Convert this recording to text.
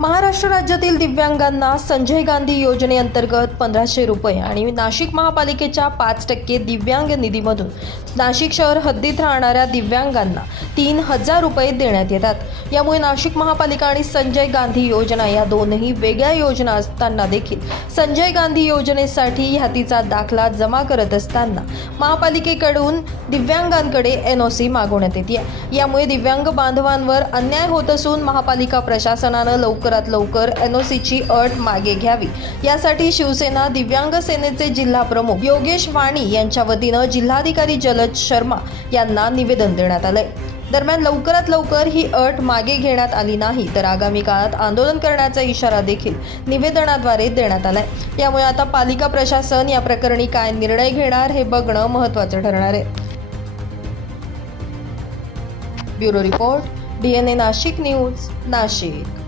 महाराष्ट्र राज्यातील दिव्यांगांना संजय गांधी योजनेअंतर्गत पंधराशे रुपये आणि नाशिक महापालिकेच्या पाच टक्के दिव्यांग निधीमधून नाशिक शहर हद्दीत राहणाऱ्या दिव्यांगांना तीन हजार रुपये देण्यात येतात. यामुळे नाशिक महापालिका आणि संजय गांधी योजना या दोनही वेगळ्या योजना असताना देखील संजय गांधी योजनेसाठी ह्यातीचा दाखला जमा करत असताना महापालिकेकडून दिव्यांगांकडे एन ओ सी मागवण्यात येते. यामुळे दिव्यांग बांधवांवर अन्याय होत असून महापालिका प्रशासनानं लवकर लवकरात लवकर एन ओ सीची अट मागे घ्यावी. यासाठी शिवसेना दिव्यांग सेनेचे जिल्हा प्रमुख योगेश वाणी यांच्या वतीनं जिल्हाधिकारी जलज शर्मा यांना निवेदन देण्यात आलंय. दरम्यान लवकरात लवकर ही अट मागे घेण्यात आली नाही तर आगामी काळात आंदोलन करण्याचा इशारा देखील निवेदनाद्वारे देण्यात आलाय. यामुळे आता पालिका प्रशासन या प्रकरणी काय निर्णय घेणार हे बघणं महत्त्वाचं ठरणार आहे. Bureau report DNA Nashik news Nashik.